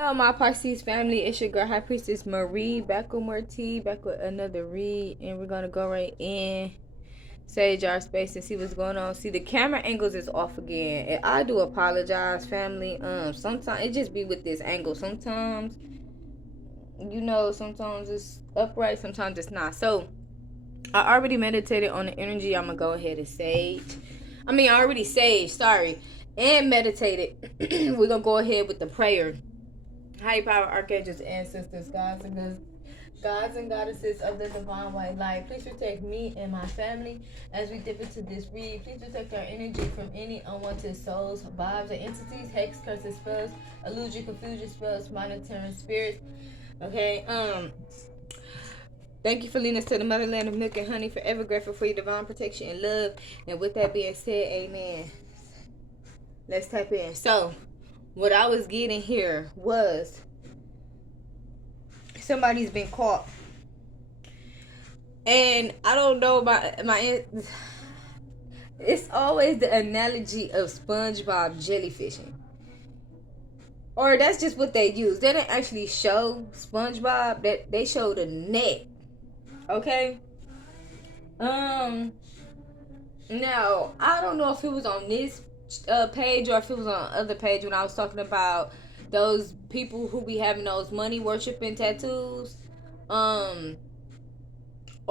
Hello, my Pisces family. It's your girl, High Priestess Marie, back with more tea, back with another read, and we're gonna go right in, sage our space, and see what's going on. See, the camera angles is off again, and I do apologize, family. Sometimes it just be with this angle. Sometimes, sometimes it's upright, sometimes it's not. So, I already meditated on the energy. I'm gonna go ahead and sage. I already saged, sorry, and meditated. We're gonna go ahead with the prayer. High power archangels, ancestors, gods and goddesses of the divine white light, please protect me and my family as we dip into this read. Please protect our energy from any unwanted souls, vibes, or entities, hex, curses, spells, illusion, confusion spells, monitoring spirits. Okay, thank you for leading us to the motherland of milk and honey. Forever grateful for your divine protection and love. And with that being said, amen. Let's tap in. So, what I was getting here was somebody's been caught, and I don't know my it's always the analogy of SpongeBob jellyfishing, or that's just what they use. They didn't actually show SpongeBob, that they showed a net. Okay. Now I don't know if it was on this page or if it was on the other page when I was talking about those people who be having those money worshiping tattoos, or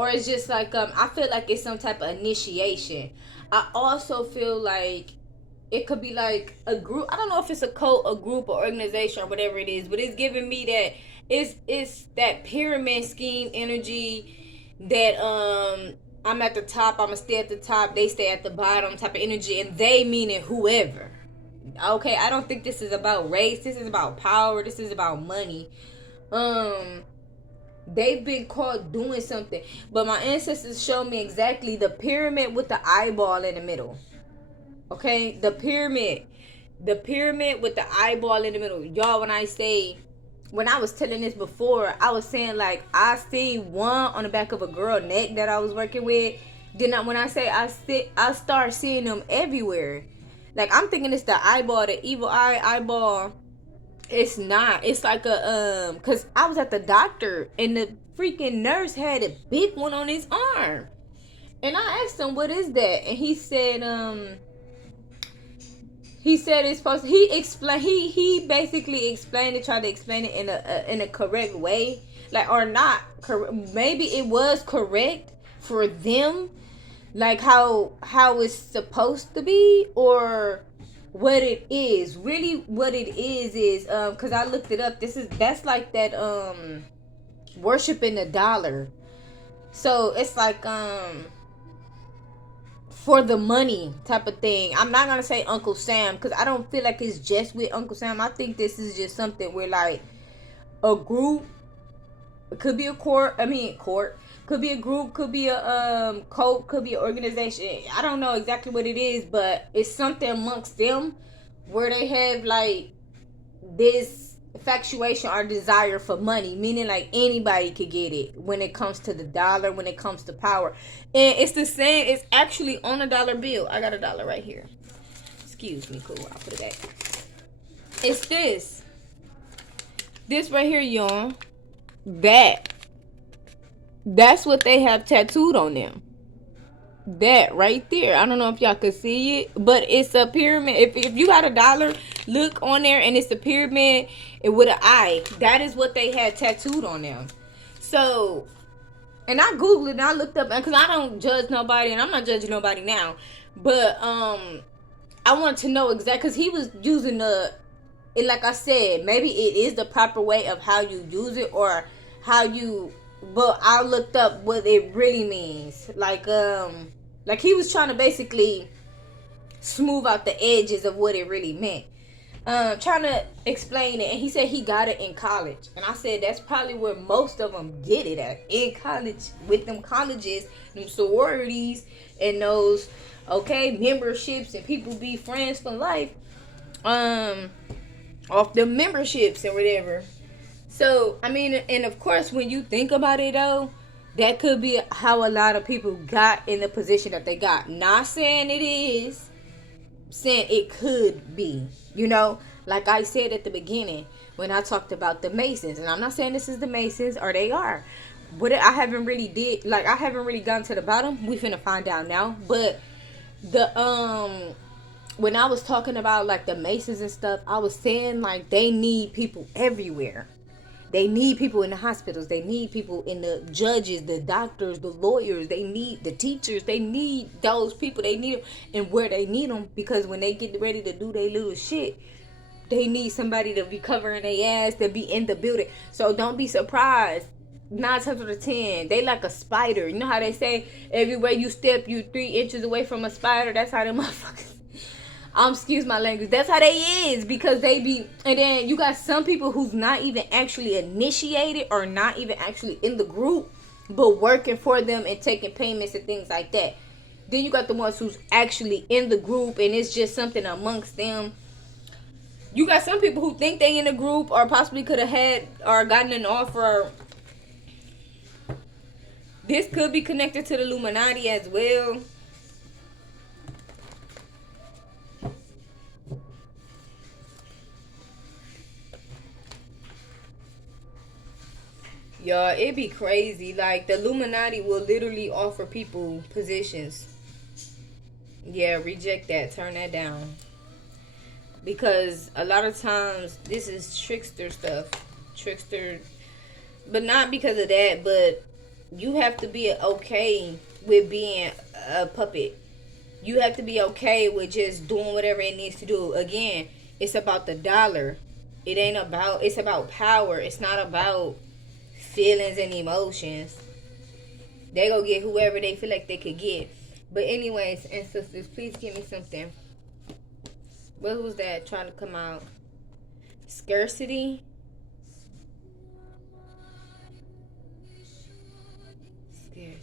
it's just like I feel like it's some type of initiation. I also feel like it could be like a group. I don't know if it's a cult, a group, or organization, or whatever it is, but it's giving me that it's that pyramid scheme energy that I'm at the top, I'm gonna stay at the top, they stay at the bottom type of energy, and they meaning whoever. Okay, I don't think this is about race. This is about power. This is about money. They've been caught doing something, but my ancestors showed me exactly the pyramid with the eyeball in the middle. Okay, the pyramid with the eyeball in the middle. Y'all, when I was telling this before, I was saying like I see one on the back of a girl neck that I was working with. Then when I say I start seeing them everywhere. Like I'm thinking it's the eyeball, the evil eyeball. It's not. It's like a cause I was at the doctor and the freaking nurse had a big one on his arm. And I asked him, what is that? And he said it's supposed to, he basically explained it, tried to explain it in a correct way, like, or not maybe it was correct for them, like how it's supposed to be, or what it is really. What it is because I looked it up. That's like that worshiping the dollar. So it's like for the money type of thing. I'm not gonna say Uncle Sam because I don't feel like it's just with Uncle Sam. I think this is just something where like a group, it could be a court, could be a group, could be a cult, could be an organization. I don't know exactly what it is, but it's something amongst them where they have like this infatuation or desire for money, meaning like anybody could get it when it comes to the dollar, when it comes to power. And it's the same, it's actually on a dollar bill. I got a dollar right here. Excuse me, cool, I'll put it back. It's this right here, y'all. That's what they have tattooed on them. That right there. I don't know if y'all can see it, but it's a pyramid. If you got a dollar, look on there, and it's a pyramid with an eye. That is what they had tattooed on them. So, and I googled it and I looked up, because I don't judge nobody, and I'm not judging nobody now, but I want to know exactly, because he was using it, like I said, maybe it is the proper way of how you use it, or how you, but I looked up what it really means. Like he was trying to basically smooth out the edges of what it really meant. Trying to explain it, and he said he got it in college, and I said that's probably where most of them get it at, in college, with them colleges, them sororities, and those memberships, and people be friends for life, off the memberships and whatever. So I mean, and of course, when you think about it though, that could be how a lot of people got in the position that they got. Not saying it is, saying it could be, like I said at the beginning. when I talked about the Masons, and I'm not saying this is the Masons, or they are. But I haven't really I haven't really gotten to the bottom. We finna find out now. But the when I was talking about like the Masons and stuff, I was saying like they need people everywhere. They need people in the hospitals. They need people in the judges, the doctors, the lawyers. They need the teachers. They need those people. They need them and where they need them, because when they get ready to do their little shit, they need somebody to be covering their ass, to be in the building. So don't be surprised. 9 times out of 10, they like a spider. You know how they say everywhere you step, you 3 inches away from a spider? That's how them motherfuckers. Excuse my language. That's how they is, because they be. And then you got some people who's not even actually initiated or not even actually in the group, but working for them and taking payments and things like that. Then you got the ones who's actually in the group and it's just something amongst them. You got some people who think they in a group or possibly could have had or gotten an offer. This could be connected to the Illuminati as well. Y'all, it be crazy. Like, the Illuminati will literally offer people positions. Yeah, reject that. Turn that down. Because a lot of times, this is trickster stuff. Trickster. But not because of that, but you have to be okay with being a puppet. You have to be okay with just doing whatever it needs to do. Again, it's about the dollar. It's about power. It's not about feelings and emotions. They go get whoever they feel like they could get. But anyways, and sisters, please give me something. What was that trying to come out? Scarcity. Scarcity.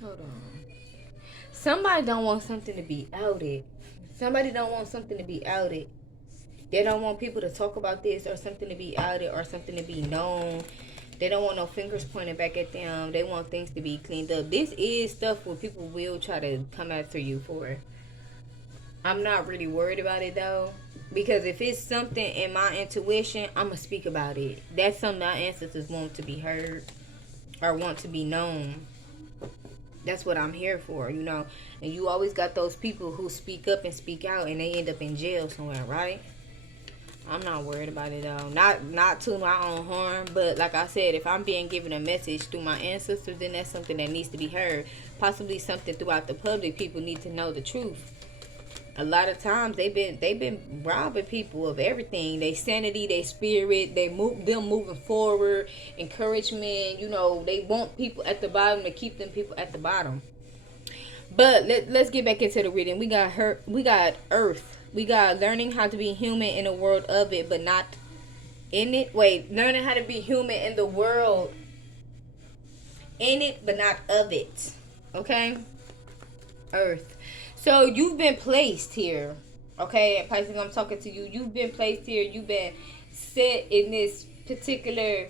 Hold on. Somebody don't want something to be outed. Somebody don't want something to be outed. They don't want people to talk about this or something to be outed or something to be known. They don't want no fingers pointed back at them. They want things to be cleaned up. This is stuff where people will try to come after you for. I'm not really worried about it though. Because if it's something in my intuition, I'm going to speak about it. That's something our ancestors want to be heard or want to be known. That's what I'm here for, you know. And you always got those people who speak up and speak out and they end up in jail somewhere, right? I'm not worried about it though. Not to my own harm, but like I said, if I'm being given a message through my ancestors, then that's something that needs to be heard. Possibly something throughout the public. People need to know the truth. A lot of times they've been robbing people of everything. Their sanity, their spirit, them moving forward, encouragement. You know, they want people at the bottom to keep them people at the bottom. But let's get back into the reading. We got Earth. We got learning how to be human in a world of it, but not in it. Wait, learning how to be human in the world in it, but not of it. Okay? Earth. So you've been placed here, okay? Pisces, I'm talking to you. You've been placed here. You've been set in this particular,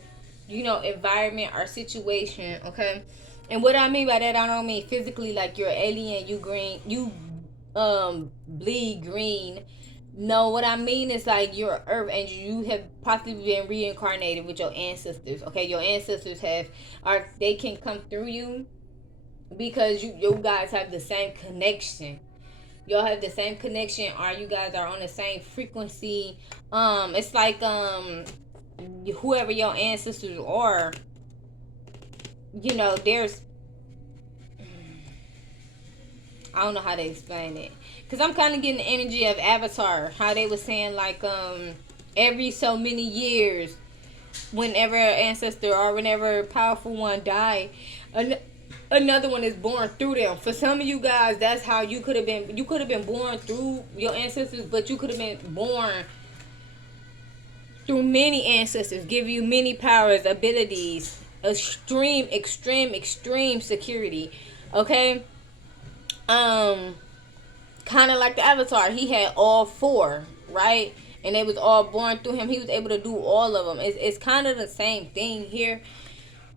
environment or situation, okay? And what I mean by that, I don't mean physically like you're alien, you green, you bleed green. No, what I mean is like you're Earth and you have possibly been reincarnated with your ancestors, okay? Your ancestors they can come through you because you guys have the same connection. Y'all have the same connection, or you guys are on the same frequency. It's like whoever your ancestors are, there's, I don't know how to explain it, because I'm kind of getting the energy of Avatar, how they were saying like every so many years, whenever an ancestor or whenever a powerful one died, another one is born through them. For some of you guys, that's how you could have been. You could have been born through your ancestors, but you could have been born through many ancestors, give you many powers, abilities, extreme security. Okay? Kind of like the Avatar. He had all 4, right? And they was all born through him. He was able to do all of them. It's kind of the same thing here.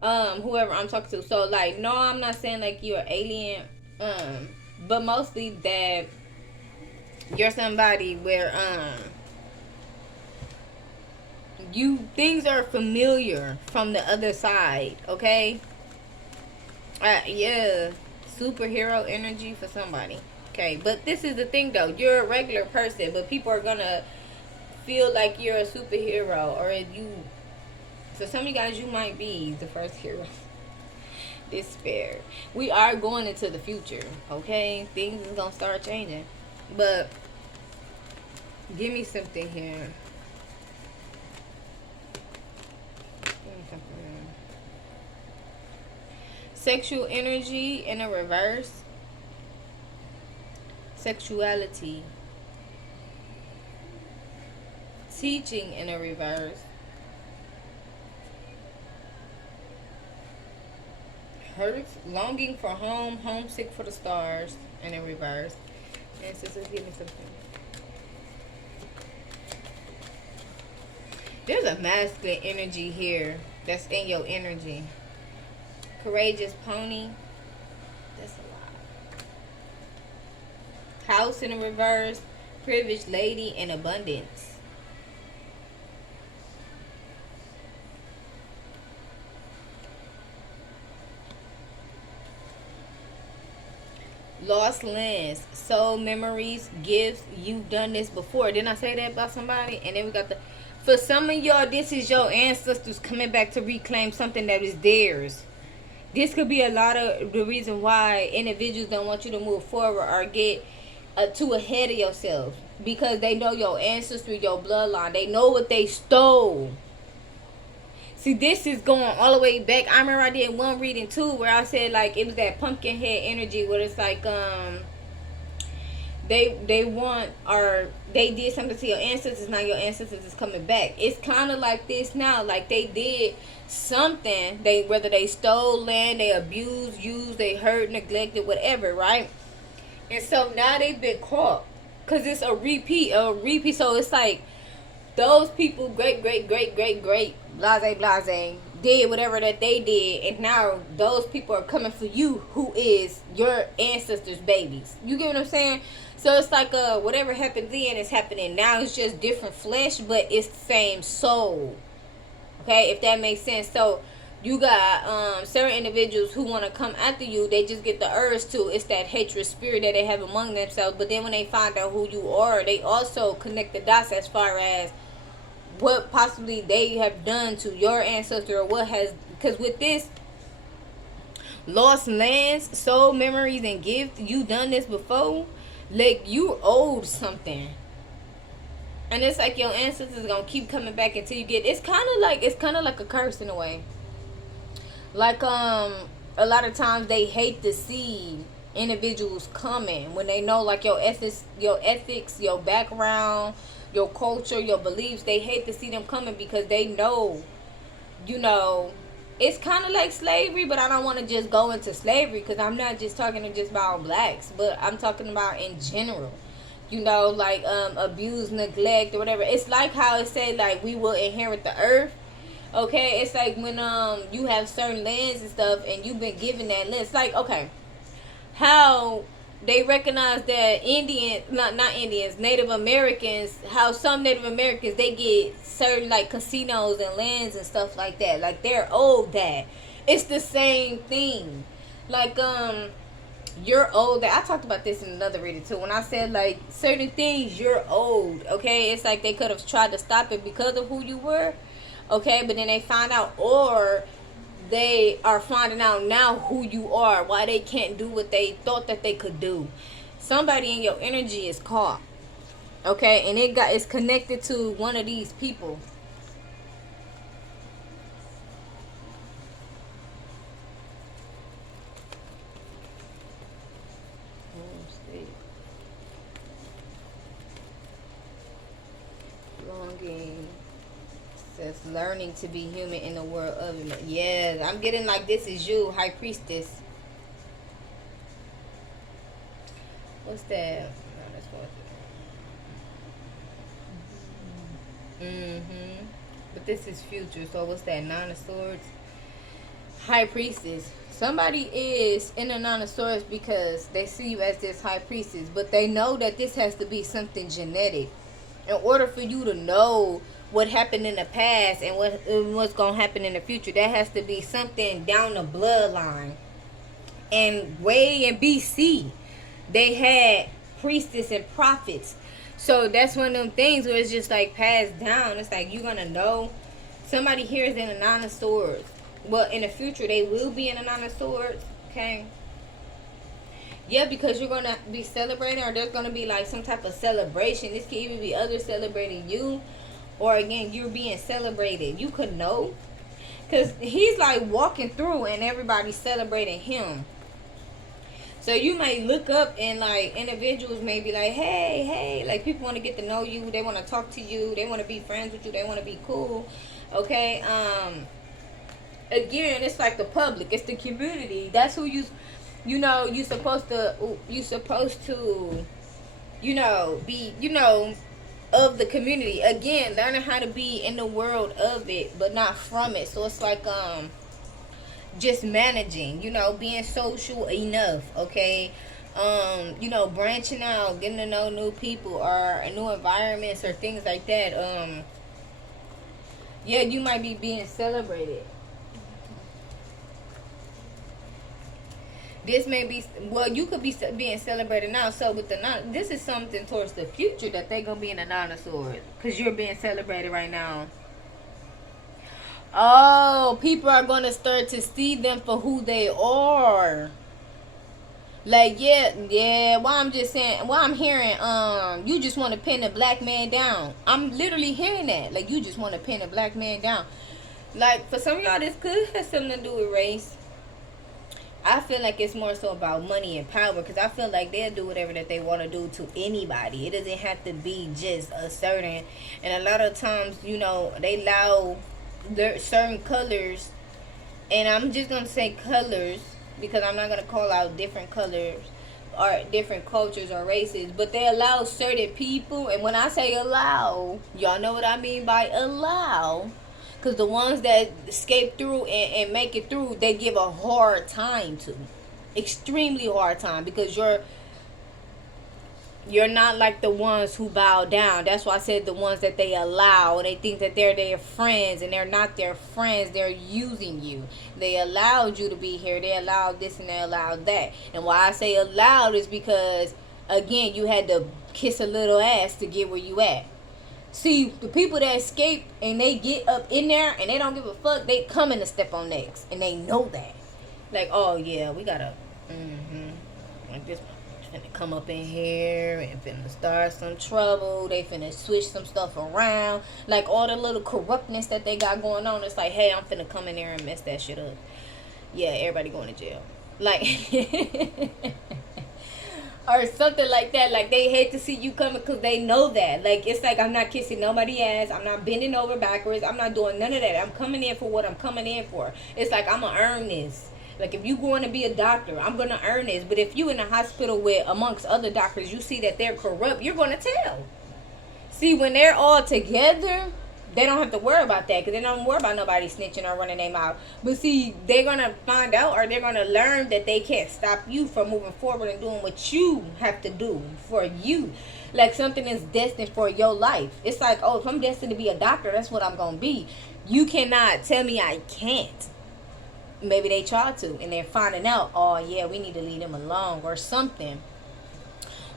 whoever I'm talking to. So like, no, I'm not saying like you're an alien, but mostly that you're somebody where you, things are familiar from the other side. Okay. Yeah, superhero energy for somebody. Okay, but this is the thing though, you're a regular person, but people are gonna feel like you're a superhero, or you, for some of you guys, you might be the first hero. Despair. We are going into the future. Okay, things is gonna start changing, but give me something here. Sexual energy in a reverse. Sexuality. Teaching in a reverse. Hurts, longing for home, homesick for the stars in a reverse. And sisters, give me something. There's a masculine energy here that's in your energy. Courageous pony. That's a lot. House in a reverse. Privileged lady in abundance. Lost lands, soul memories, gifts. You've done this before. Didn't I say that about somebody? And then we got the, for some of y'all, this is your ancestors coming back to reclaim something that is theirs. This could be a lot of the reason why individuals don't want you to move forward or get too ahead of yourself, because they know your ancestry, your bloodline. They know what they stole. See, this is going all the way back. I remember I did one reading too where I said like it was that pumpkin head energy where it's like they want, or they did something to your ancestors, now your ancestors is coming back. It's kind of like this now, like they did something, they, whether they stole land, they abused, used, they hurt, neglected, whatever, right? And so now they've been caught because it's a repeat. So it's like those people, great blase did whatever that they did, and now those people are coming for you, who is your ancestors' babies. You get what I'm saying? So it's like whatever happened then is happening now. It's just different flesh, but it's the same soul. Okay, if that makes sense. So you got certain individuals who want to come after you. They just get the urge to. It's that hatred spirit that they have among themselves. But then when they find out who you are, they also connect the dots as far as what possibly they have done to your ancestor, or what has, because with this lost lands, soul memories, and gifts, you done this before. Like you owed something, and it's like your ancestors gonna keep coming back until you get. It's kind of like a curse in a way. Like a lot of times they hate to see individuals coming when they know like your ethics, your background, your culture, your beliefs. They hate to see them coming because they know, it's kind of like slavery, but I don't want to just go into slavery because I'm not just talking just about blacks, but I'm talking about in general. Like abuse, neglect, or whatever. It's like how it said like we will inherit the earth. Okay, it's like when you have certain lands and stuff, and you've been given that land. It's like, okay, how they recognize that not Indians, Native Americans, how some Native Americans, they get certain like casinos and lands and stuff like that. Like they're owed that. It's the same thing. Like you're owed that. I talked about this in another reading too. When I said like certain things you're owed. Okay, it's like they could have tried to stop it because of who you were. Okay, but then they find out, or they are finding out now who you are, why they can't do what they thought that they could do. Somebody in your energy is caught. Okay, and it's connected to one of these people. Longing. Says learning to be human in the world of it. Yeah, I'm getting like this is you, High Priestess. What's that? No, that's what. But this is future. So what's that? Nine of Swords. High priestess. Somebody is in Anonymosaurus because they see you as this high priestess, but they know that this has to be something genetic. In order for you to know what happened in the past and what's gonna happen in the future, that has to be something down the bloodline. And way in BC, they had priestess and prophets. So that's one of them things where it's just like passed down. It's like you're gonna know somebody here is in a nine of swords. Well, in the future they will be in a nine of swords. Okay. Yeah, because you're gonna be celebrating, or there's gonna be like some type of celebration. This can even be others celebrating you, or again you're being celebrated. You could know, cause he's like walking through and everybody's celebrating him. So you might look up and like individuals may be like, hey, like people want to get to know you. They want to talk to you. They want to be friends with you. They want to be cool. Okay. Again, it's like the public. It's the community. That's who you're supposed to, be, of the community. Again, learning how to be in the world of it, but not from it. So it's like, just managing, being social enough, okay? Branching out, getting to know new people or new environments or things like that. Yeah, you might be being celebrated. This may be, you could be being celebrated now. So with this is something towards the future that they're gonna be in the Nine of Swords, because you're being celebrated right now. Oh, people are going to start to see them for who they are. Like, yeah. Well, I'm just saying, I'm hearing, you just want to pin a black man down. I'm literally hearing that. Like, you just want to pin a black man down. Like, for some of y'all, this could have something to do with race. I feel like it's more so about money and power, because I feel like they'll do whatever that they want to do to anybody. It doesn't have to be just a certain, and a lot of times, they allow there certain colors, and I'm just gonna say colors because I'm not gonna call out different colors or different cultures or races, but they allow certain people, and when I say allow, y'all know what I mean by allow, because the ones that escape through and make it through, they give a hard time to, extremely hard time, because you're not like the ones who bow down. That's why I said the ones that they allow. And they think that they're their friends, and they're not their friends. They're using you. They allowed you to be here. They allowed this and they allowed that. And why I say allowed is because, again, you had to kiss a little ass to get where you at. See, the people that escape and they get up in there and they don't give a fuck, they coming to step on necks. And they know that. Like, oh yeah, we gotta, like this finna come up in here and finna start some trouble. They finna switch some stuff around. Like all the little corruptness that they got going on. It's like, hey, I'm finna come in there and mess that shit up. Yeah, everybody going to jail. Like, or something like that. Like they hate to see you coming because they know that. Like it's like, I'm not kissing nobody's ass. I'm not bending over backwards. I'm not doing none of that. I'm coming in for what I'm coming in for. It's like, I'm gonna earn this. Like, if you going to be a doctor, I'm going to earn this. But if you in a hospital with, amongst other doctors, you see that they're corrupt, you're going to tell. See, when they're all together, they don't have to worry about that, because they don't worry about nobody snitching or running their mouth. But see, they're going to find out, or they're going to learn that they can't stop you from moving forward and doing what you have to do for you. Like something is destined for your life. It's like, oh, if I'm destined to be a doctor, that's what I'm going to be. You cannot tell me I can't. Maybe they try to, and they're finding out, oh yeah, we need to leave them alone or something.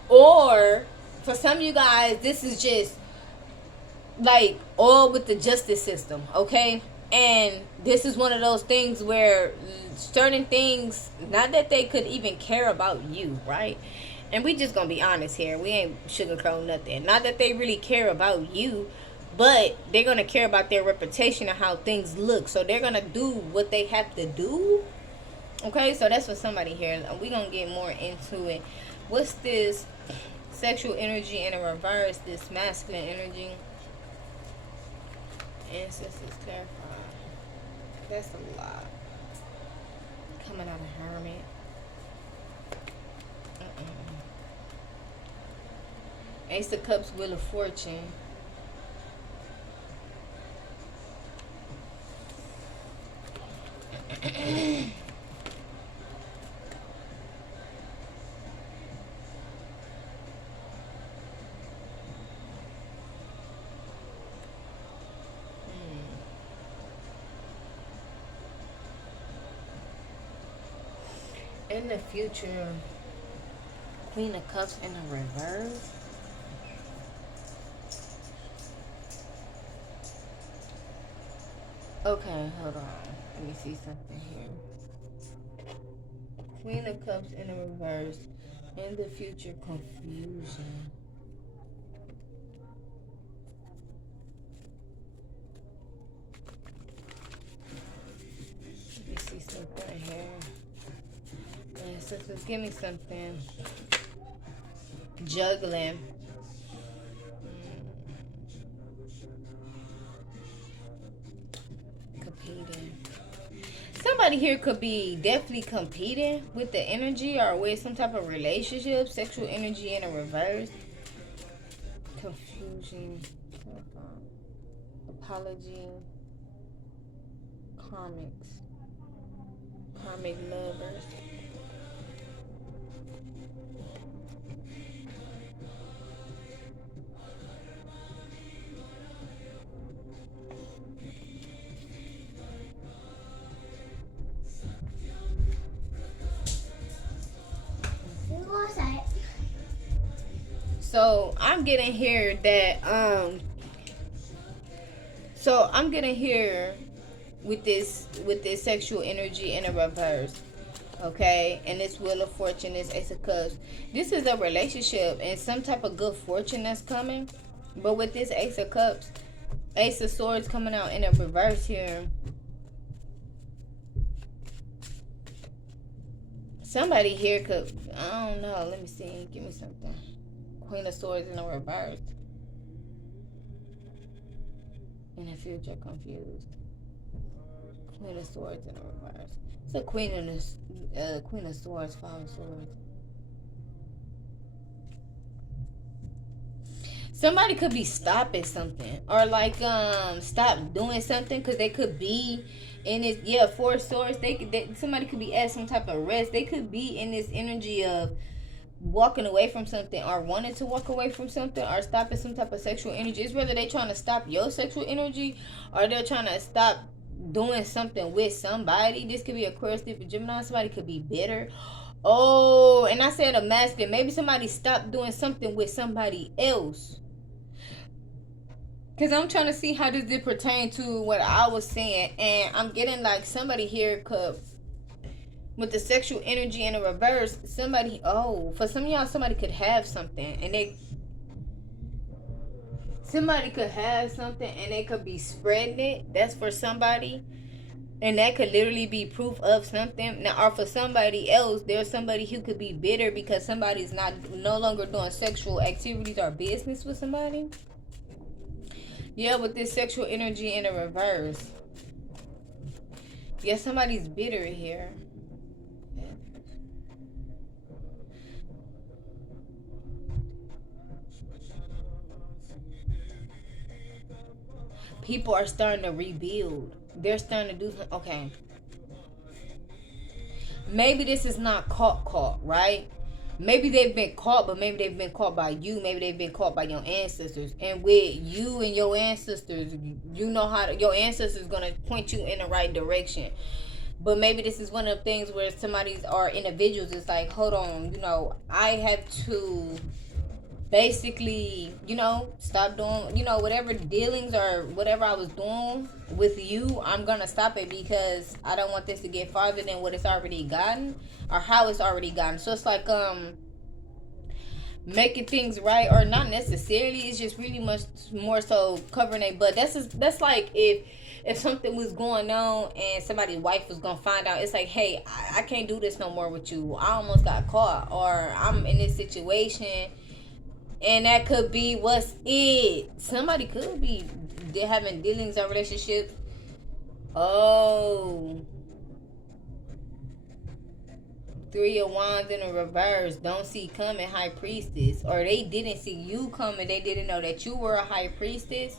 Or for some of you guys, this is just like all with the justice system, okay? And this is one of those things where certain things, not that they could even care about you, right? And we just gonna be honest here. We ain't sugarcoating nothing. Not that they really care about you, but they're going to care about their reputation and how things look. So they're going to do what they have to do. Okay, so that's for somebody here. We're going to get more into it. What's this sexual energy in a reverse? This masculine energy. Ancestors clarified. That's a lot. Coming out of Hermit. Ace of Cups, Wheel of Fortune. In the future, Queen of Cups in the reverse. Okay, hold on. Let me see something here. Queen of Cups in the reverse. In the future, confusion. Let me see something here. Sisters, give me something. Juggling. Competing. Somebody here could be definitely competing with the energy or with some type of relationship, sexual energy in a reverse. Confusion. Apology. Karmics. Karmic lovers. So I'm getting here that so I'm getting here with this sexual energy in a reverse. Okay, and this Wheel of Fortune, this Ace of Cups. This is a relationship and some type of good fortune that's coming. But with this Ace of Cups, Ace of Swords coming out in a reverse here. Somebody here could, I don't know, let me see, give me something. Queen of Swords in a reverse. In the future, confused. Queen of Swords in a reverse. It's a Queen of Swords, Five of Swords. Somebody could be stopping something or like stop doing something because they could be in this Four of Swords. Somebody could be at some type of rest. They could be in this energy of walking away from something or wanting to walk away from something or stopping some type of sexual energy. It's whether they trying to stop your sexual energy or they're trying to stop doing something with somebody. This could be Aquarius, Libra, Gemini. Somebody could be bitter. Oh, and I said a masculine. Maybe somebody stopped doing something with somebody else. Because I'm trying to see how does it pertain to what I was saying. And I'm getting like somebody here could, with the sexual energy in the reverse, somebody, for some of y'all, somebody could have something. And somebody could have something and they could be spreading it. That's for somebody. And that could literally be proof of something. Now, or for somebody else, there's somebody who could be bitter because somebody's no longer doing sexual activities or business with somebody. Yeah, with this sexual energy in a reverse. Yeah, somebody's bitter here. People are starting to rebuild. They're starting to do something. Okay. Maybe this is not caught, right? Maybe they've been caught, but maybe they've been caught by you. Maybe they've been caught by your ancestors. And with you and your ancestors, you know how your ancestors going to point you in the right direction. But maybe this is one of the things where somebody's or individuals is like, hold on, I have to basically, stop doing, whatever dealings or whatever I was doing with you, I'm gonna stop it because I don't want this to get farther than what it's already gotten or how it's already gotten. So it's like making things right, or not necessarily, it's just really much more so covering a butt. That's like if something was going on and somebody's wife was gonna find out, it's like, hey, I can't do this no more with you. I almost got caught, or I'm in this situation. And that could be what's it. Somebody could be having dealings or relationships. Oh. Three of Wands in a reverse. Don't see coming, High Priestess. Or they didn't see you coming. They didn't know that you were a High Priestess.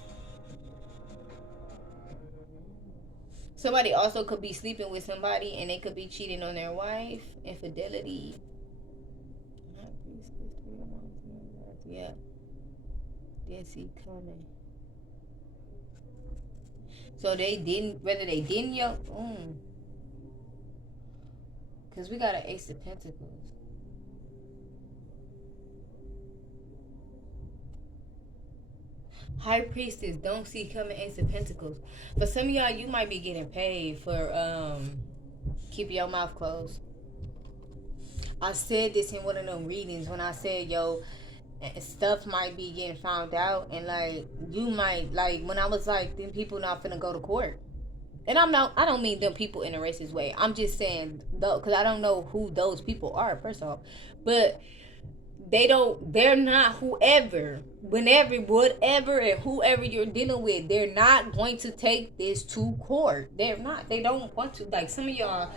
Somebody also could be sleeping with somebody and they could be cheating on their wife. Infidelity. High Priestess, Three of Wands in a reverse. Yeah. Didn't see coming. So they didn't, whether they didn't, Because we got an Ace of Pentacles. High Priestess, don't see coming, Ace of Pentacles. For some of y'all, you might be getting paid for keeping your mouth closed. I said this in one of them readings when I said, yo, stuff might be getting found out, and like you might, like when I was like, then people not finna go to court. And I don't mean them people in a racist way. I'm just saying though, because I don't know who those people are first off, but they're not whoever, whenever, whatever, and whoever you're dealing with, they're not going to take this to court. They're not. They don't want to. Like some of y'all,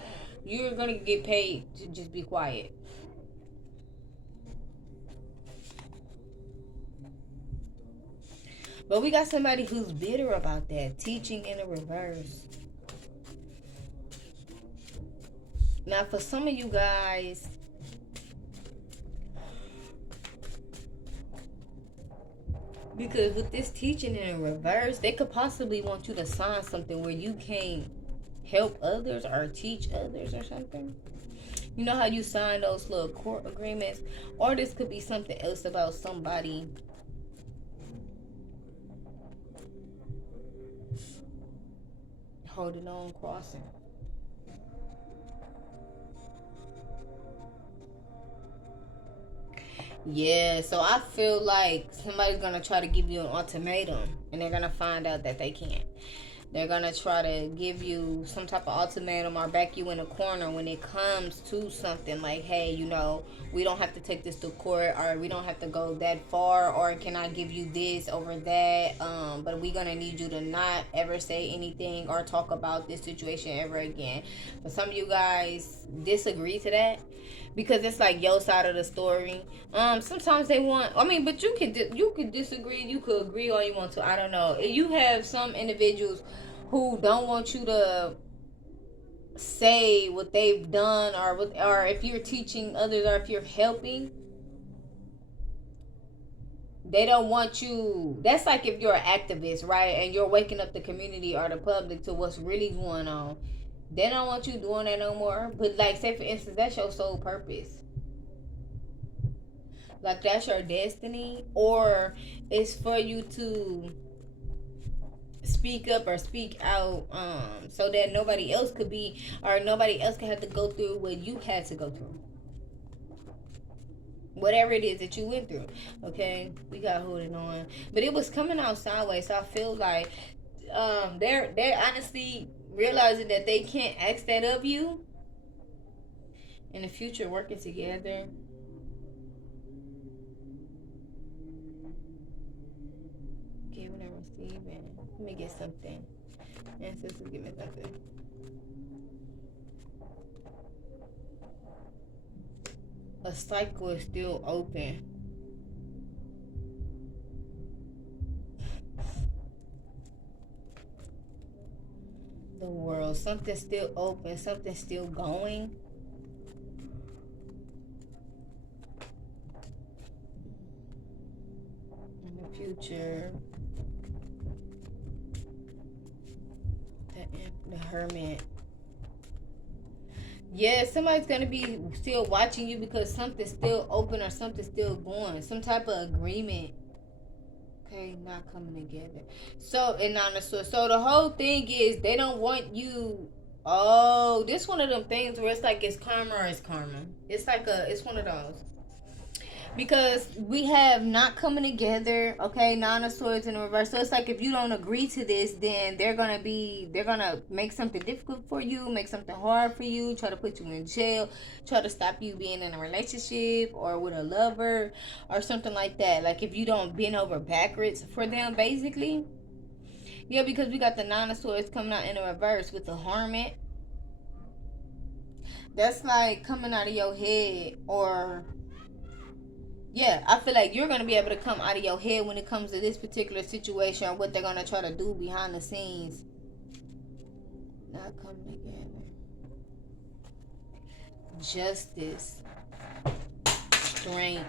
you're gonna get paid to just be quiet. But we got somebody who's bitter about that. Teaching in a reverse. Now, for some of you guys, because with this teaching in reverse, they could possibly want you to sign something where you can't help others or teach others or something. You know how you sign those little court agreements? Or this could be something else about somebody holding on, crossing. Yeah, so I feel like somebody's gonna try to give you an ultimatum, and they're gonna find out that they can't. They're gonna try to give you some type of ultimatum or back you in a corner when it comes to something like, hey, you know, we don't have to take this to court, or we don't have to go that far, or can I give you this over that? But we're gonna need you to not ever say anything or talk about this situation ever again. But some of you guys disagree to that, because it's like your side of the story. Sometimes they want, I mean, but you could disagree, you could agree all you want to. I don't know. You have some individuals who don't want you to say what they've done, or if you're teaching others, or if you're helping, they don't want you. That's like if you're an activist, right, and you're waking up the community or the public to what's really going on. They don't want you doing that no more. But like, say for instance, that's your sole purpose. Like that's your destiny, or it's for you to speak up or speak out, so that nobody else could be, or nobody else can have to go through what you had to go through. Whatever it is that you went through. Okay, we got holding on, but it was coming out sideways. So I feel like they're honestly realizing that they can't ask that of you in the future, working together. Giving and receiving. Let me get something. Ancestors, give me something. A cycle is still open. The world, something's still open, something's still going. In the future, the Hermit. Yeah, somebody's gonna be still watching you because something's still open or something's still going. Some type of agreement. Okay, not coming together. So, and on the so the whole thing is they don't want you. Oh, this one of them things where it's like it's karma or it's karma. It's like it's one of those. Because we have not coming together, okay, Nine of Swords in reverse. So it's like if you don't agree to this, then they're gonna make something difficult for you, make something hard for you, try to put you in jail, try to stop you being in a relationship or with a lover or something like that. Like if you don't bend over backwards for them, basically. Yeah, because we got the Nine of Swords coming out in a reverse with the Hermit. That's like coming out of your head, or yeah, I feel like you're going to be able to come out of your head when it comes to this particular situation, or what they're going to try to do behind the scenes. Not coming together. Justice. Strength.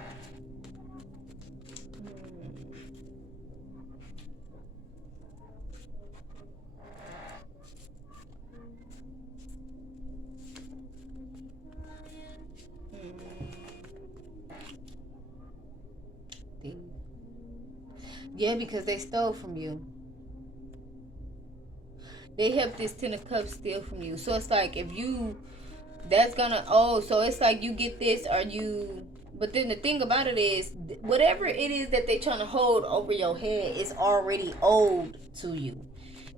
Yeah, because they stole from you. They helped this Ten of Cups steal from you. So it's like if you, that's gonna, oh, so it's like you get this or you, but then the thing about it is, whatever it is that they trying to hold over your head is already owed to you.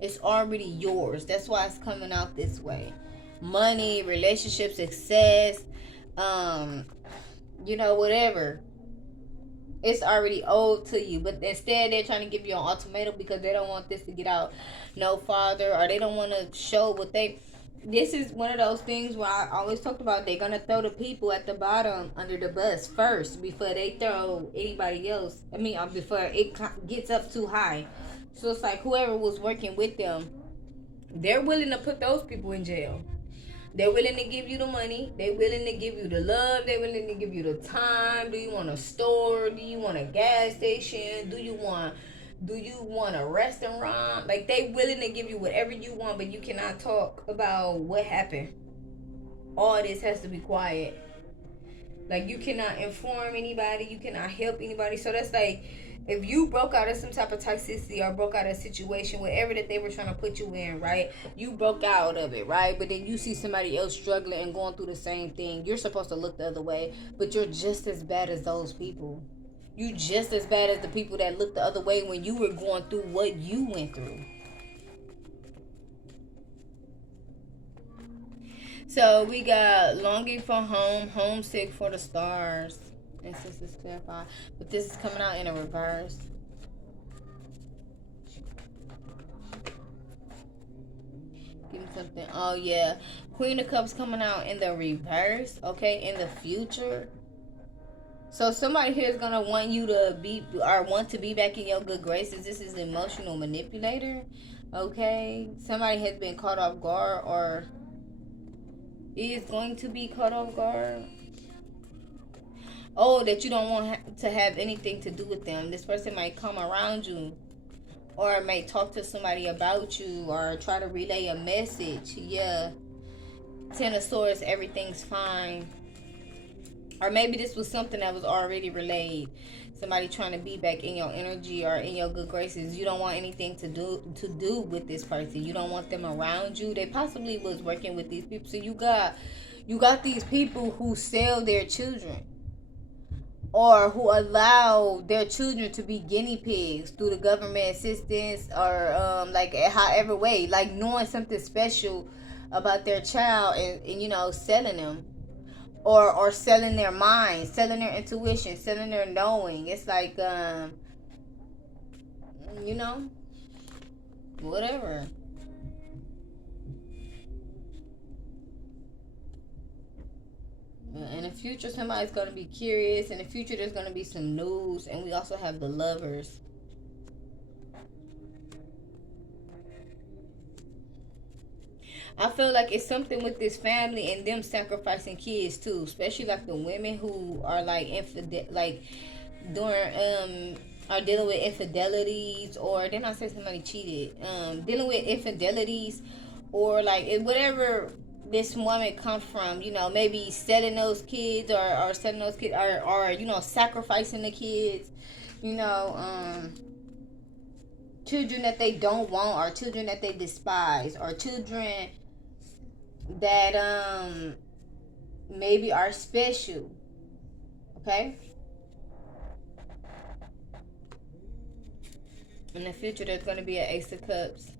It's already yours. That's why it's coming out this way. Money, relationship, success, um, whatever. It's already owed to you, but instead they're trying to give you an ultimatum because they don't want this to get out no farther, or they don't want to show what they. This is one of those things where I always talked about. They're gonna throw the people at the bottom under the bus first before they throw anybody else. I mean, before it gets up too high. So it's like whoever was working with them, they're willing to put those people in jail. They're willing to give you the money. They're willing to give you the love. They're willing to give you the time. Do you want a store? Do you want a gas station? Do you want a restaurant? Like, they willing to give you whatever you want, but you cannot talk about what happened. All this has to be quiet. Like, you cannot inform anybody. You cannot help anybody. So that's like, if you broke out of some type of toxicity or broke out of a situation, whatever that they were trying to put you in, right? You broke out of it, right? But then you see somebody else struggling and going through the same thing. You're supposed to look the other way, but you're just as bad as those people. You just as bad as the people that looked the other way when you were going through what you went through. So we got longing for home, homesick for the stars. And since it's clarified, but this is coming out in a reverse. Give me something. Oh yeah, Queen of Cups coming out in the reverse. Okay, in the future. So somebody here is gonna want you to be or want to be back in your good graces. This is an emotional manipulator. Okay, somebody has been caught off guard or is going to be caught off guard. Oh, that you don't want to have anything to do with them. This person might come around you or may talk to somebody about you or try to relay a message. Yeah. Ten of Swords, everything's fine. Or maybe this was something that was already relayed. Somebody trying to be back in your energy or in your good graces. You don't want anything to do with this person. You don't want them around you. They possibly was working with these people. So you got these people who sell their children or who allow their children to be guinea pigs through the government assistance or like however way, like knowing something special about their child and selling them or selling their mind, selling their intuition, selling their knowing. It's like whatever. In the future, somebody's going to be curious. In the future, there's going to be some news. And we also have the Lovers. I feel like it's something with this family and them sacrificing kids too, especially like the women who are like doing are dealing with infidelities, or then I said somebody cheated, dealing with infidelities, or like whatever this woman comes from, maybe selling those kids or selling those kids or sacrificing the kids, children that they don't want or children that they despise or children that maybe are special. Okay? In the future, there's going to be an Ace of Cups.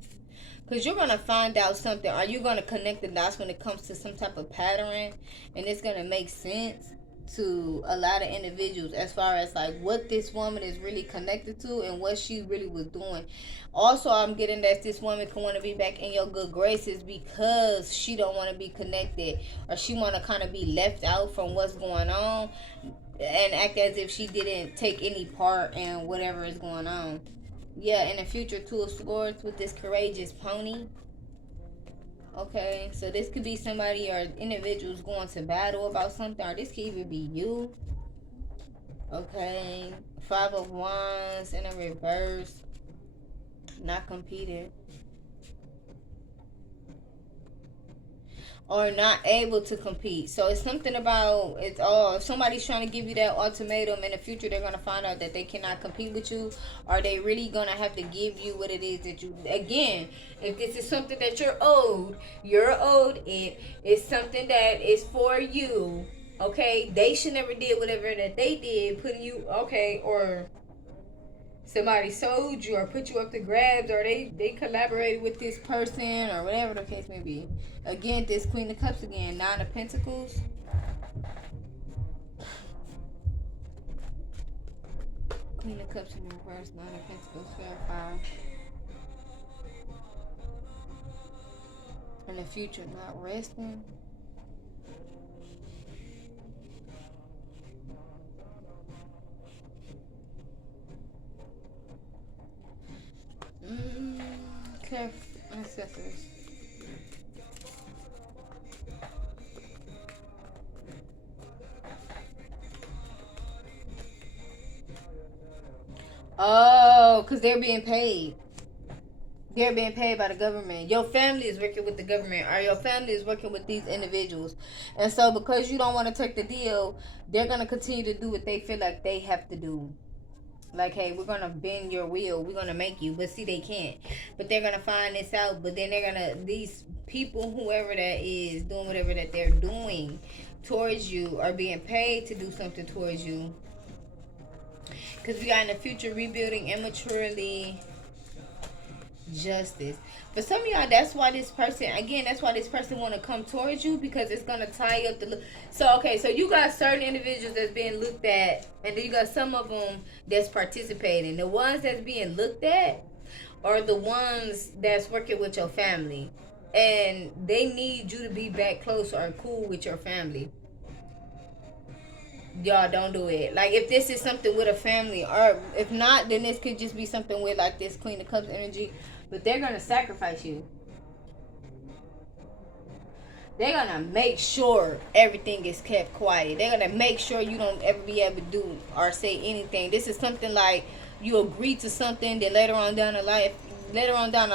Because you're going to find out something. Are you going to connect the dots when it comes to some type of pattern? And it's going to make sense to a lot of individuals as far as like what this woman is really connected to and what she really was doing. Also, I'm getting that this woman can want to be back in your good graces because she don't want to be connected or she want to kind of be left out from what's going on and act as if she didn't take any part in whatever is going on. Yeah, in the future, Two of Swords with this courageous pony. Okay, so this could be somebody or individuals going to battle about something, or this could even be you. Okay, Five of Wands in a reverse. Not competing. or not able to compete. So it's something about it's all if somebody's trying to give you that ultimatum in the future, they're gonna find out that they cannot compete with you. Are they really gonna have to give you what it is that you again, if this is something that you're owed it. It's something that is for you. Okay, they should never did whatever that they did, putting you okay, or somebody sold you or put you up to grabs, or they collaborated with this person or whatever the case may be. Again, this Queen of Cups again, Nine of Pentacles. Queen of Cups in reverse, Nine of Pentacles, Fire. In the future, not resting. Okay, ancestors. Oh, because they're being paid. They're being paid by the government. Your family is working with the government, or your family is working with these individuals. And so because you don't want to take the deal, they're going to continue to do what they feel like they have to do. Like, hey, we're going to bend your wheel. We're going to make you. But see, they can't. But they're going to find this out. But then they're going to, these people, whoever that is, doing whatever that they're doing towards you, are being paid to do something towards you. Because we got in the future rebuilding immaturely, justice. For some of y'all, that's why this person want to come towards you, because it's going to tie up the... So, okay, so you got certain individuals that's being looked at, and then you got some of them that's participating. The ones that's being looked at are the ones that's working with your family. And they need you to be back close or cool with your family. Y'all don't do it. Like, if this is something with a family, or if not, then this could just be something with like this Queen of Cups energy. But they're gonna sacrifice you. They're gonna make sure everything is kept quiet. They're gonna make sure you don't ever be able to do or say anything. This is something like you agree to something, then later on down the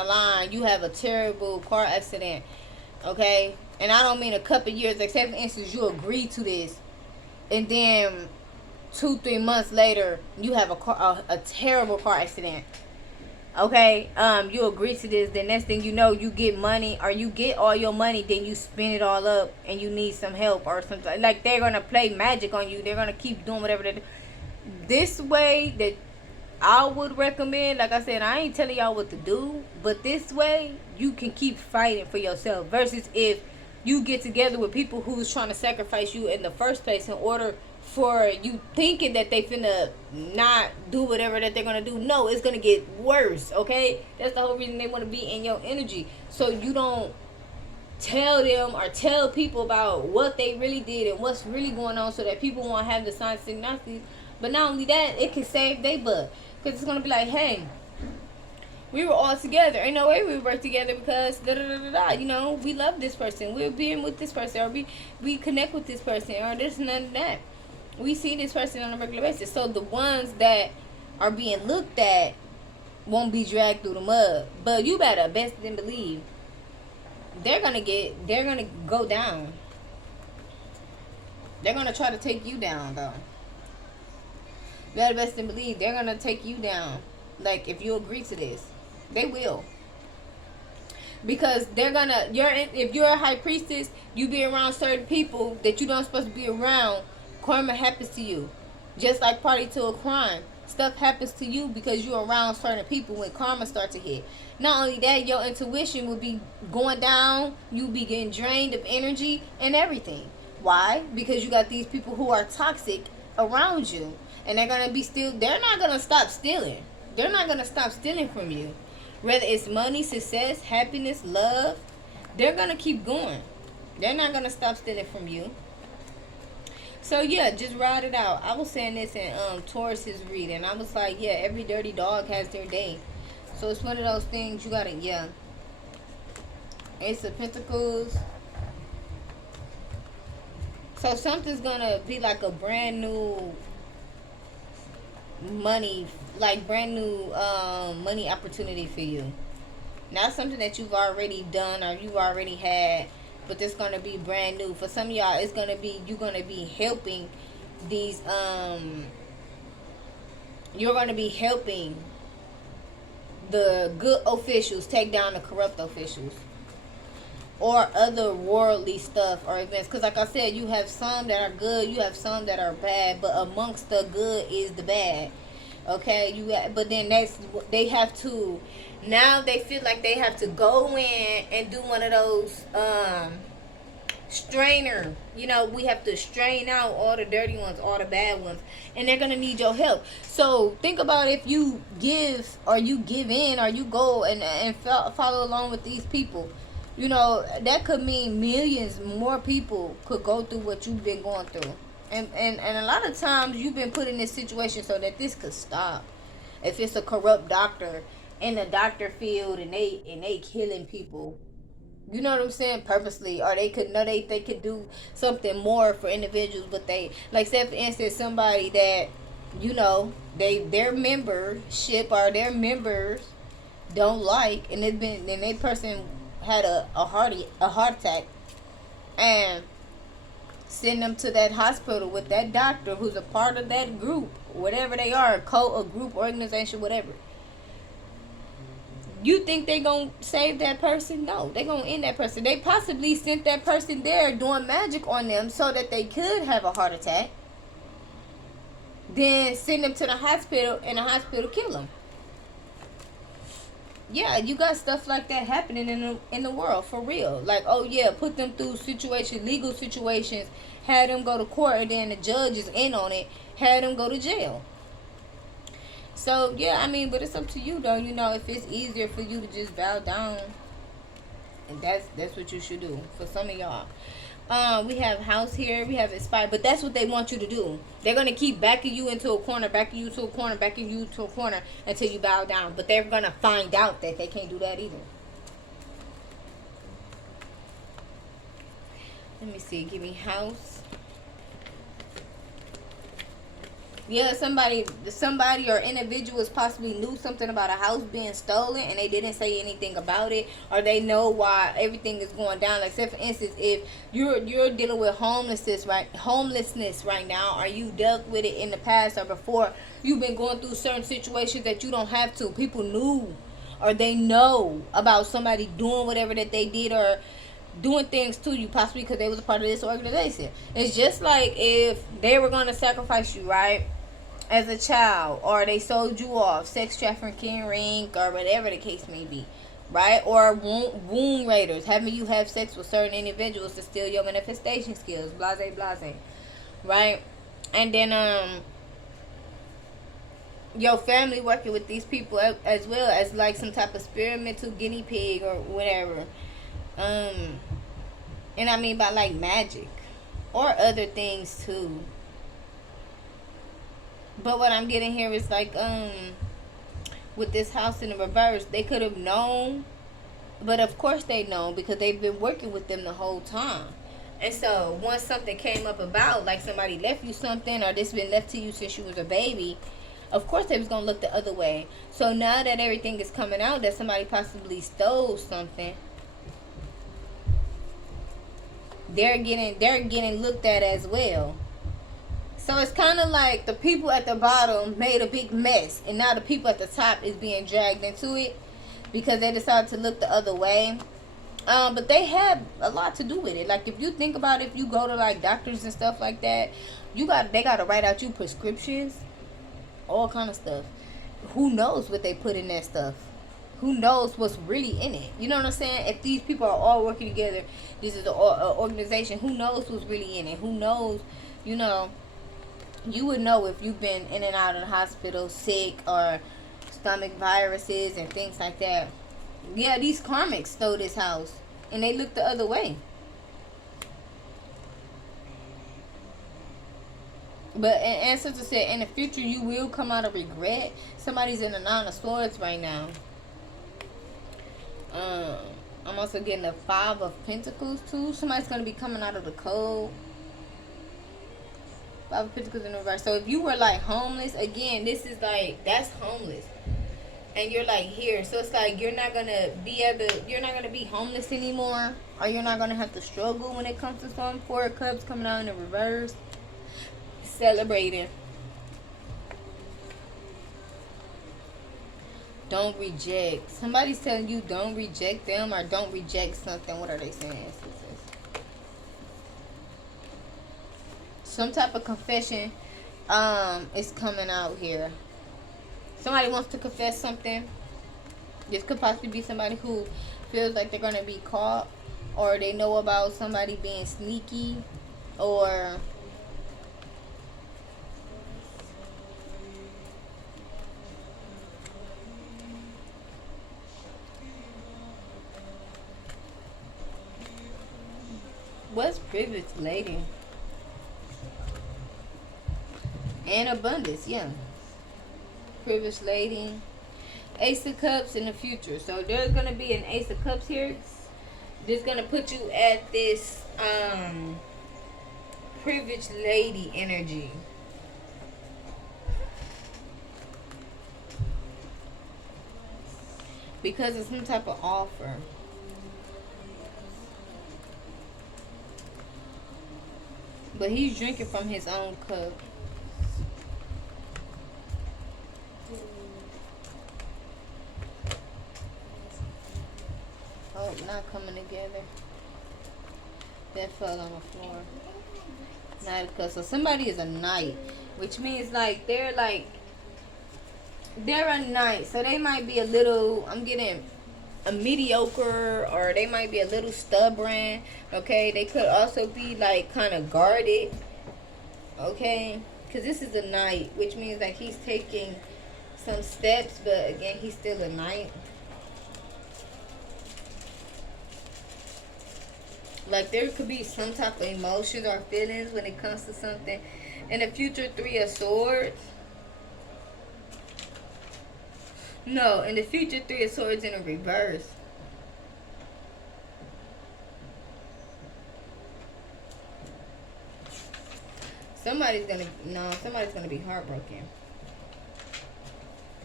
line you have a terrible car accident. Okay? And I don't mean a couple years, like say for instance you agree to this, and then 2-3 months later you have a terrible car accident. Okay, you agree to this, then next thing you know, you get money, or you get all your money, then you spend it all up and you need some help or something. Like, they're gonna play magic on you. They're gonna keep doing whatever they do. This way that I would recommend, like I said, I ain't telling y'all what to do, but this way you can keep fighting for yourself, versus if you get together with people who's trying to sacrifice you in the first place in order for you thinking that they finna not do whatever that they're gonna do. No, it's gonna get worse. Okay, that's the whole reason they want to be in your energy, so you don't tell them or tell people about what they really did and what's really going on, so that people won't have the signs and synopses. But not only that, it can save their butt, because it's gonna be like, hey, we were all together. Ain't no way we work together because you know, we love this person. We're being with this person, or we connect with this person, or this and that. We see this person on a regular basis. So the ones that are being looked at won't be dragged through the mud. But you better best and believe they're gonna go down. They're gonna try to take you down though. You better best and believe they're gonna take you down. Like, if you agree to this, they will. Because if you're a high priestess, you be around certain people that you don't supposed to be around. Karma happens to you. Just like party to a crime. Stuff happens to you because you're around certain people when karma starts to hit. Not only that, your intuition will be going down. You'll be getting drained of energy and everything. Why? Because you got these people who are toxic around you. And they're not going to stop stealing. They're not going to stop stealing from you. Whether it's money, success, happiness, love, they're going to keep going. They're not going to stop stealing from you. So, yeah, just ride it out. I was saying this in Taurus's reading. I was like, yeah, every dirty dog has their day. So, it's one of those things you got to, yeah. Ace of Pentacles. So, something's going to be like a brand new money, like brand new money opportunity for you. Not something that you've already done or you've already had. but it's gonna be brand new. For some of y'all, it's gonna be, you're gonna be helping these you're gonna be helping the good officials take down the corrupt officials, or other worldly stuff or events. Because like I said, you have some that are good, you have some that are bad, but amongst the good is the bad. Okay, but then they have to, now they feel like they have to go in and do one of those strainer, we have to strain out all the dirty ones, all the bad ones, and they're gonna need your help. So think about, if you give, or you give in, or you go and follow along with these people, that could mean millions more people could go through what you've been going through. And a lot of times you've been put in this situation so that this could stop. If it's a corrupt doctor in the doctor field, and they killing people, you know what I'm saying, purposely, or they could know they could do something more for individuals, but they, like, say for instance, somebody that, their membership or their members don't like, and that person had a heart attack, and send them to that hospital with that doctor who's a part of that group, whatever they are, a group, organization, whatever. You think they gonna save that person? No, they gonna end that person. They possibly sent that person there doing magic on them so that they could have a heart attack, then send them to the hospital, and the hospital kill them. Yeah, you got stuff like that happening in the world, for real. Like, oh yeah, put them through legal situations, had them go to court, and then the judge is in on it, had them go to jail. So yeah, I mean, but it's up to you though. If it's easier for you to just bow down, and that's what you should do. For some of y'all, we have house here, we have inspired, but that's what they want you to do. They're gonna keep backing you into a corner, backing you to a corner, backing you to a corner until you bow down. But they're gonna find out that they can't do that either. Let me see. Give me house. Yeah, somebody or individuals possibly knew something about a house being stolen, and they didn't say anything about it, or they know why everything is going down. Like, say for instance, if you're dealing with homelessness right now, or you dealt with it in the past or before, you've been going through certain situations that you don't have to. People knew, or they know about somebody doing whatever that they did, or doing things to you, possibly because they was a part of this organization. It's just like if they were going to sacrifice you, right, as a child, or they sold you off, sex trafficking ring, or whatever the case may be, right? Or womb raiders, having you have sex with certain individuals to steal your manifestation skills, blase, right? And then your family working with these people as well as like some type of experimental guinea pig or whatever. And I mean by like magic or other things too. But what I'm getting here is like with this house in the reverse, they could have known, but of course they know because they've been working with them the whole time. And so once something came up about, like somebody left you something, or this been left to you since you was a baby, of course they was gonna look the other way. So now that everything is coming out that somebody possibly stole something, they're getting looked at as well. So it's kind of like the people at the bottom made a big mess, and now the people at the top is being dragged into it because they decided to look the other way. But they have a lot to do with it. Like if you think about it, if you go to like doctors and stuff like that, they gotta write out you prescriptions, all kind of stuff. Who knows what they put in that stuff? Who knows what's really in it? You know what I'm saying? If these people are all working together, this is an organization. Who knows what's really in it? Who knows? You would know if you've been in and out of the hospital sick, or stomach viruses and things like that. Yeah, these karmics stole this house and they looked the other way. But ancestor said, in the future you will come out of regret. Somebody's in the 9 of Swords right now. I'm also getting the 5 of Pentacles too. Somebody's going to be coming out of the cold. 5 of Pentacles in reverse. So if you were like homeless, again, this is like, that's homeless. and you're like here. So it's like you're not gonna be homeless anymore, or you're not gonna have to struggle when it comes to some 4 cups coming out in the reverse. Celebrating. Don't reject. Somebody's telling you don't reject them or don't reject something. What are they saying? Some type of confession is coming out here. Somebody wants to confess something. This could possibly be somebody who feels like they're going to be caught, or they know about somebody being sneaky, or what's privilege, lady? And abundance, yeah. Privilege, lady. Ace of Cups in the future. So there's going to be an Ace of Cups here. This going to put you at this privileged lady energy. Because it's some type of offer. But he's drinking from his own cup. Oh, not coming together. That fell on the floor. Not because so somebody is a knight, which means like they're a knight, so they might be a little. I'm getting a mediocre, or they might be a little stubborn. Okay, they could also be like kind of guarded. Okay, because this is a knight, which means like he's taking some steps, but again, he's still a knight. Like there could be some type of emotions or feelings when it comes to something. In the future, 3 of Swords. No, in the future, 3 of Swords in a reverse. Somebody's gonna be heartbroken.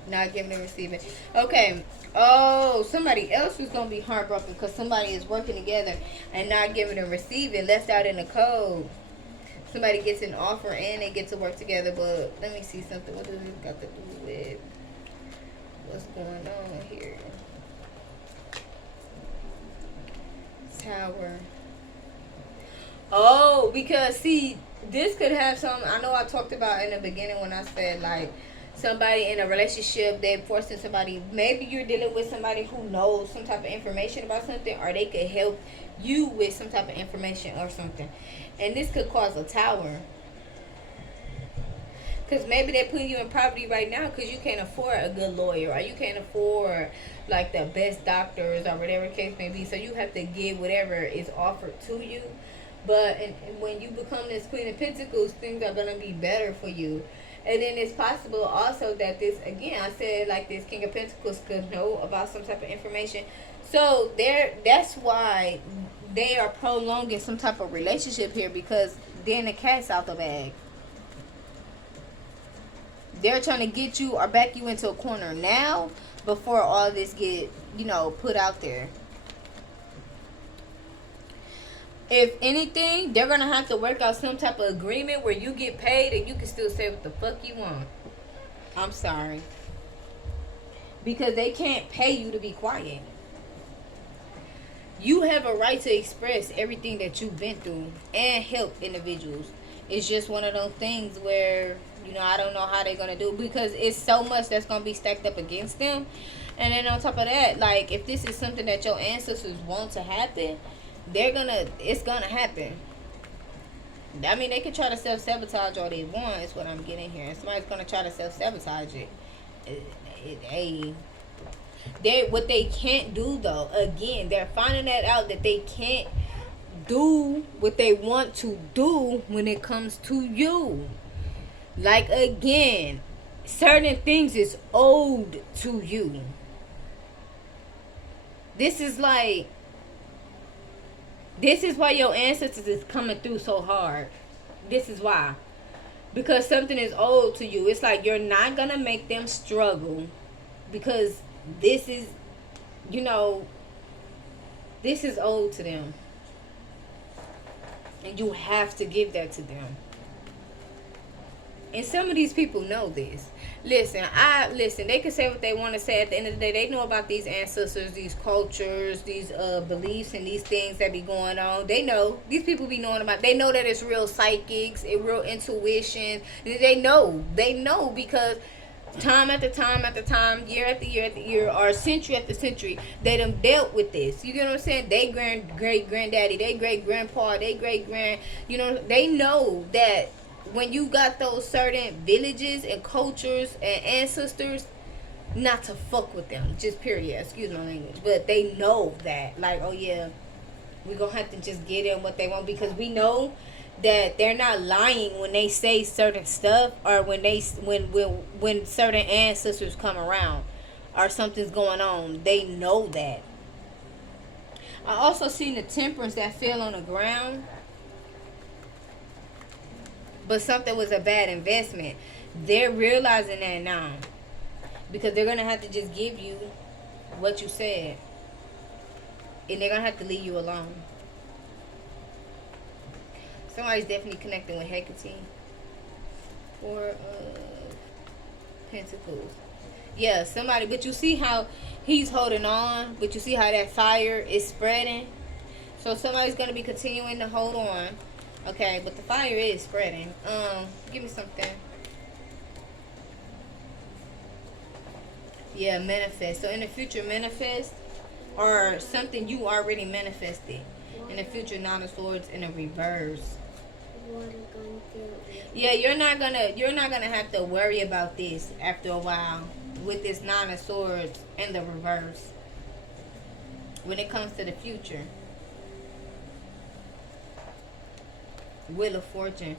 Not giving and receiving. Okay. Oh, somebody else is going to be heartbroken because somebody is working together and not giving and receiving, left out in the cold. Somebody gets an offer and they get to work together, but let me see something. What does this got to do with what's going on here? Tower. Oh, because see, this could have some. I know I talked about in the beginning when I said like somebody in a relationship, they're forcing somebody. Maybe you're dealing with somebody who knows some type of information about something, or they could help you with some type of information or something. And this could cause a tower. Because maybe they're putting you in poverty right now because you can't afford a good lawyer, or you can't afford like the best doctors, or whatever the case may be. So you have to give whatever is offered to you. But when you become this Queen of Pentacles, things are going to be better for you. And then it's possible also that this, again, I said like this King of Pentacles could know about some type of information. So that's why they are prolonging some type of relationship here, because then the cat's out the bag. They're trying to get you or back you into a corner now before all this get, put out there. If anything, they're going to have to work out some type of agreement where you get paid and you can still say what the fuck you want. I'm sorry. Because they can't pay you to be quiet. You have a right to express everything that you've been through and help individuals. It's just one of those things where, I don't know how they're going to do it, because it's so much that's going to be stacked up against them. And then on top of that, like, if this is something that your ancestors want to happen, it's gonna happen. I mean, they can try to self-sabotage all they want, is what I'm getting here. And somebody's gonna try to self-sabotage it. What they can't do, though, again, they're finding that out, that they can't do what they want to do when it comes to you. Like, again, certain things is owed to you. This is why your ancestors is coming through so hard. This is why. Because something is owed to you. It's like you're not going to make them struggle because this is, you know, this is old to them. And you have to give that to them. And some of these people know this. Listen, they can say what they want to say. At the end of the day, they know about these ancestors, these cultures, these beliefs, and these things that be going on. They know. These people be knowing about. They know that it's real psychics, it real intuition. They know because time after time after time, year after year after year, or century after century, they done dealt with this. You get what I'm saying? They great granddaddy, they great grandpa, they great grand. You know, they know that when you got those certain villages and cultures and ancestors, not to fuck with them. Just period. Yeah, excuse my language. But they know that. Like, oh yeah, we're going to have to just get them what they want. Because we know that they're not lying when they say certain stuff. Or when certain ancestors come around. Or something's going on. They know that. I also seen the temperance that fell on the ground. But something was a bad investment. They're realizing that now. Because they're going to have to just give you what you said. And they're going to have to leave you alone. Somebody's definitely connecting with Hecate. Four of Pentacles. Yeah, somebody. But you see how he's holding on. But you see how that fire is spreading. So somebody's going to be continuing to hold on. Okay, but the fire is spreading. Give me something. Yeah, manifest. So in the future, manifest, or something you already manifested. In the future, Nine of Swords in a reverse. Yeah, you're not gonna have to worry about this after a while with this Nine of Swords in the reverse. When it comes to the future. Wheel of Fortune.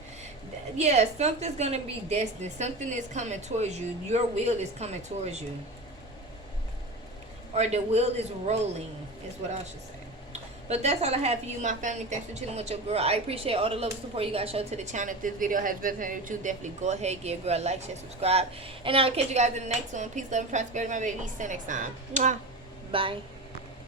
Yeah, something's gonna be destined. Something is coming towards you. Your wheel is coming towards you, or the wheel is rolling, is what I should say. But that's all I have for you, my family. Thanks for chilling with your girl. I appreciate all the love and support you guys show to the channel. If this video has resonated with you, definitely go ahead, give a girl a like, share, subscribe, and I'll catch you guys in the next one. Peace, love, and prosperity, my baby. See you next time. Mwah. Bye.